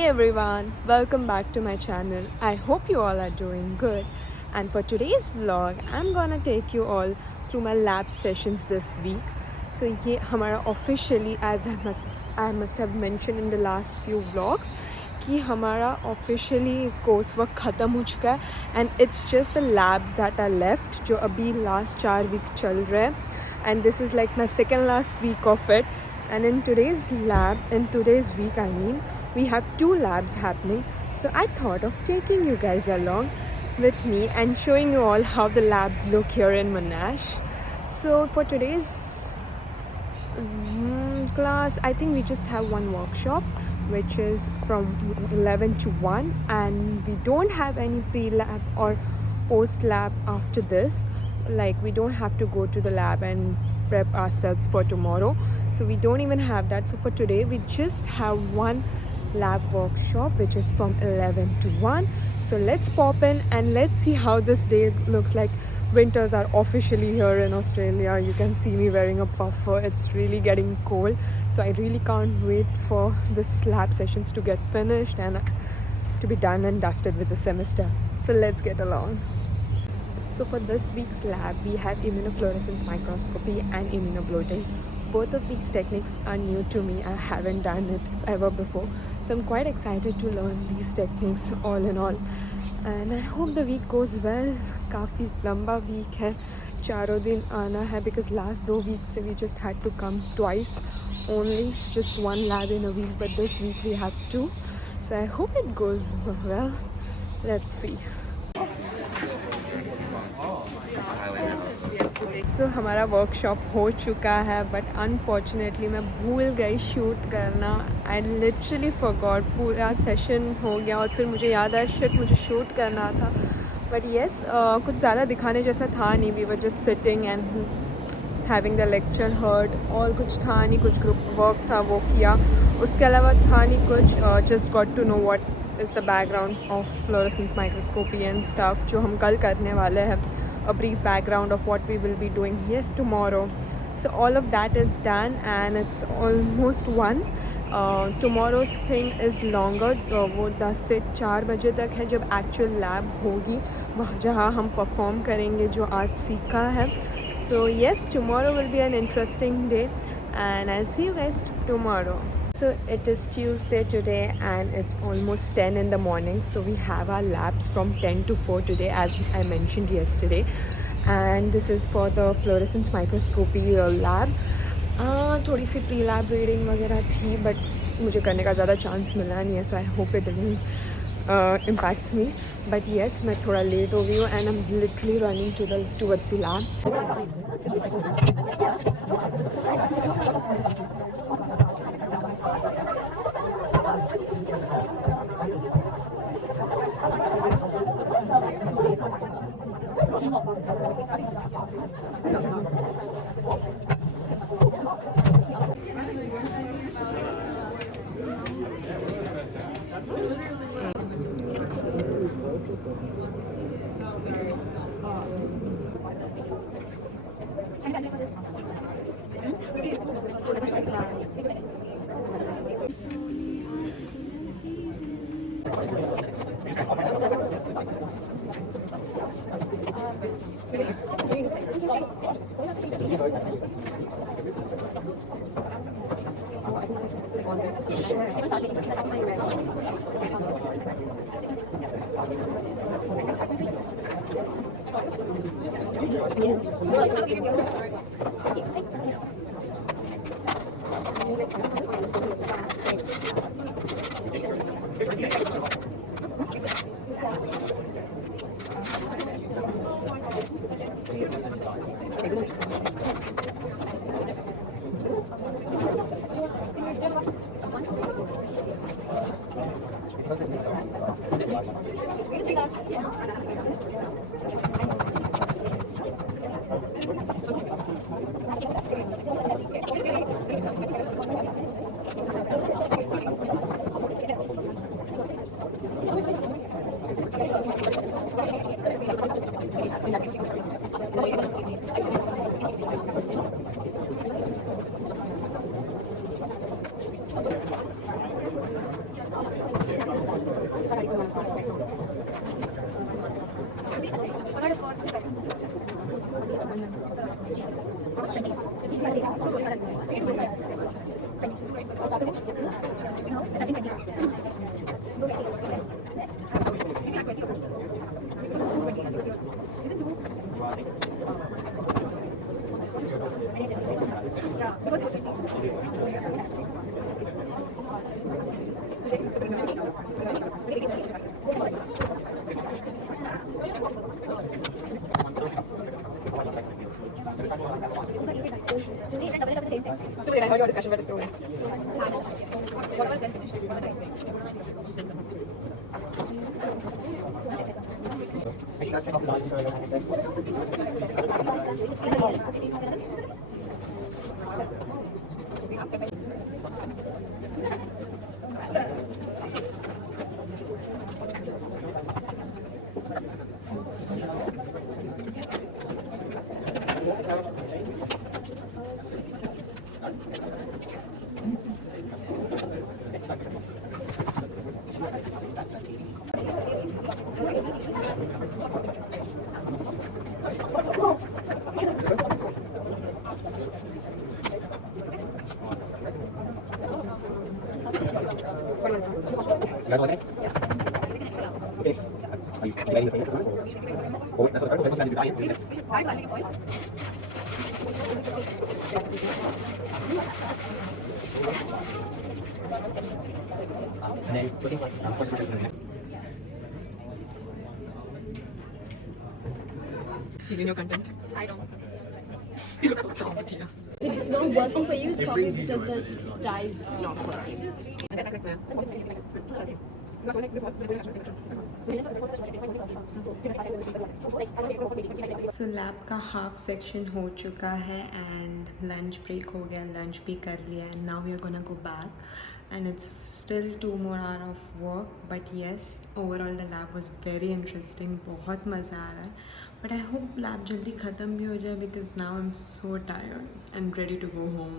Hey everyone, welcome back to my channel. I hope you all are doing good. And for today's vlog, I'm gonna take you all through my lab sessions this week. So ये हमारा officially, as I must have mentioned in the last few vlogs, कि हमारा officially course work ख़त्म हो चुका है and it's just the labs that are left जो अभी last 4 week चल रहे हैं and this is like my second last week of it. And in today's week, we have 2 labs happening. So I thought of taking you guys along with me and showing you all how the labs look here in Monash. So for today's class, I think we just have one workshop which is from 11 to 1 and we don't have any pre-lab or post-lab after this. Like we don't have to go to the lab and prep ourselves for tomorrow, so we don't even have that. So for today we just have one lab workshop which is from 11 to 1. So let's pop in and let's see how this day looks like. Winters are officially here in Australia. You can see me wearing a puffer. It's really getting cold, so I really can't wait for this lab sessions to get finished and to be done and dusted with the semester. So let's get along. So for this week's lab, we have immunofluorescence microscopy and immunobloating. Both of these techniques are new to me. I haven't done it ever before. So I'm quite excited to learn these techniques all in all. And I hope the week goes well. काफ़ी लंबा week है. 4 दिन आना है because last 2 weeks we just had to come twice only. Just one lab in a week, but this week we have 2. So I hope it goes well. Let's see. So हमारा workshop हो चुका है but unfortunately मैं भूल गई shoot करना. I literally forgot. पूरा session हो गया और फिर मुझे याद आया शिट मुझे शूट करना था. बट येस कुछ ज़्यादा दिखाने जैसा था नहीं. We were just sitting and having the lecture heard. और कुछ था नहीं. कुछ ग्रुप वर्क था वो किया. उसके अलावा था नहीं कुछ. Just got to know what is the background of fluorescence microscopy and stuff जो हम कल करने वाले हैं. A brief background of what we will be doing here tomorrow. So all of that is done and it's almost 1. Tomorrow's thing is longer. वो 10 से 4 बजे तक है जब actual lab होगी वहाँ जहाँ हम perform करेंगे जो आज सीखा है. So yes, tomorrow will be an interesting day and I'll see you guys tomorrow. So it is Tuesday today and it's almost 10 in the morning. So we have our labs from 10 to 4 today as I mentioned yesterday. And this is for the fluorescence microscopy lab. थोड़ी सी pre-lab reading वगैरह थी but मुझे करने का ज़्यादा chance मिला नहीं है. So I hope it doesn't impacts me. But yes, मैं थोड़ा late हो गई हूँ and I'm literally running towards the lab. So I heard your discussion, but it's over. Stealing your content. I don't. You look so strong, Tia. If it's not working for you, it's probably because the dye is not working. So lab का half section हो चुका है and lunch break हो गया, lunch भी कर लिया and now we are gonna go back and it's still 2 more hours of work but yes overall the lab was very interesting, बहुत मज़ा आ रहा है बट आई होप लैब जल्दी ख़त्म भी हो जाए because now I am so tired and ready to go home.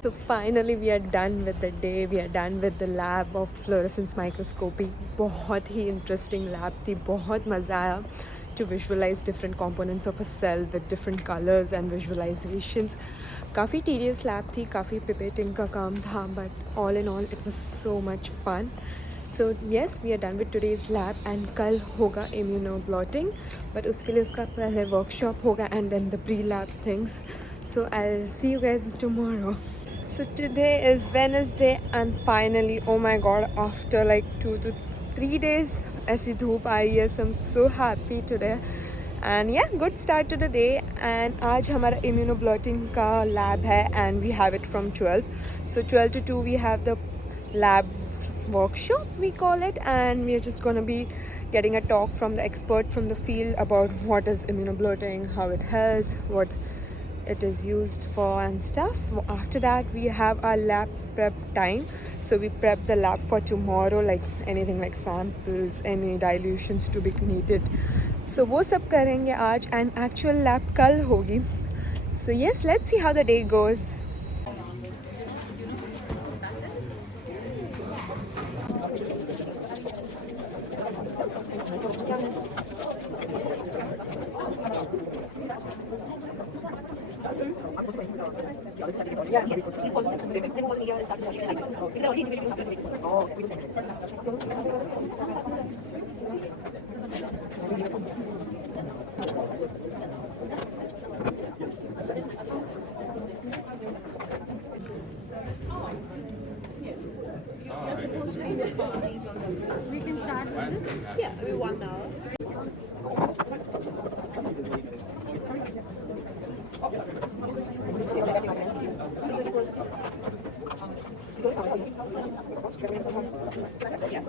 So finally we are done with the day. We are done with the lab of fluorescence microscopy. बहुत ही interesting lab थी, बहुत मज़ा आया to visualize different components of a cell with different colors and visualizations. काफ़ी tedious lab थी, काफ़ी pipetting का काम था, but all in all it was so much fun. So yes, we are done with today's lab and कल होगा immunoblotting, but उसके लिए उसका पहले workshop होगा and then the pre-lab things. So I'll see you guys tomorrow. So today is Wednesday and finally, oh my god, after like 2 to 3 days ऐसी धूप आई है. So I'm so happy today and yeah, good start to the day. And आज हमारा immunoblotting का lab है and we have it from 12. So 12 to 2 we have the lab workshop, we call it, and we are just going to be getting a talk from the expert from the field about what is immunoblotting, how it helps, what it is used for and stuff. After that we have our lab prep time, so we prep the lab for tomorrow, like anything like samples, any dilutions to be needed. So वो सब करेंगे आज and actual lab कल होगी. So yes, let's see how the day goes. We can start with this? Yeah, we 1 hour. Yes.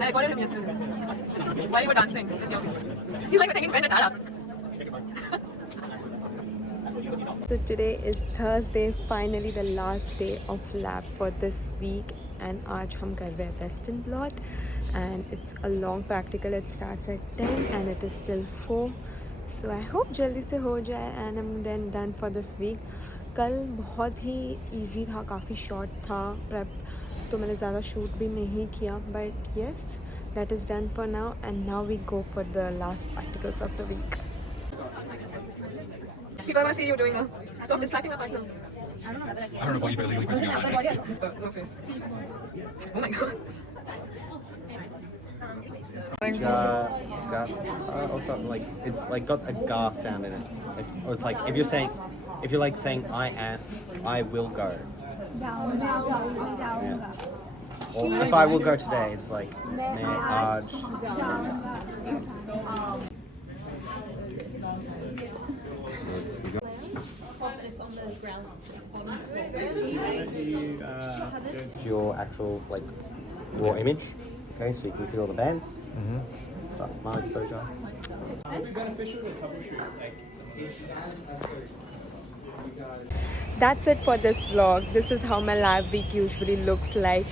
I recorded him yesterday while you were dancing. He's like, taking pen and Arab. So today is Thursday, finally the last day of lab for this week, and आज हम कर रहे हैं Western blot, and it's a long practical. It starts at 10 and it is still 4. So I hope जल्दी से हो जाए and I'm then done for this week. कल बहुत ही easy था, काफ़ी short था prep, तो मैंने ज़्यादा shoot भी नहीं किया, but yes, that is done for now, and now we go for the last practicals of the week. People are gonna see you doing this. Stop distracting my partner. I don't know about you, but legally pushing out my neck. No face. Oh my god. Or something like it's like got a ga sound in it. Or it's like if you're like saying I will go. Yeah. Or if I will go today, it's like मैं आज. It's on the ground. Your actual like raw image. Okay, so you can see all the bands. Start smart exposure. That's it for this vlog. This is how my lab week usually looks like.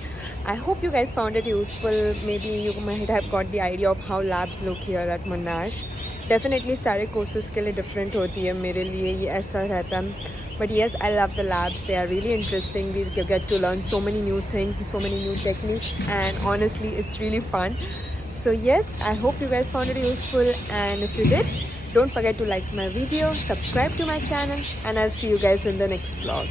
I hope you guys found it useful. Maybe you might have got the idea of how labs look here at Monash. Definitely सारे courses के लिए different होती है, मेरे लिए ये ऐसा रहता है. But yes, I love the labs. They are really interesting. We get to learn so many new things, so many new techniques, and honestly, it's really fun. So yes, I hope you guys found it useful, and if you did, don't forget to like my video, subscribe to my channel, and I'll see you guys in the next vlog.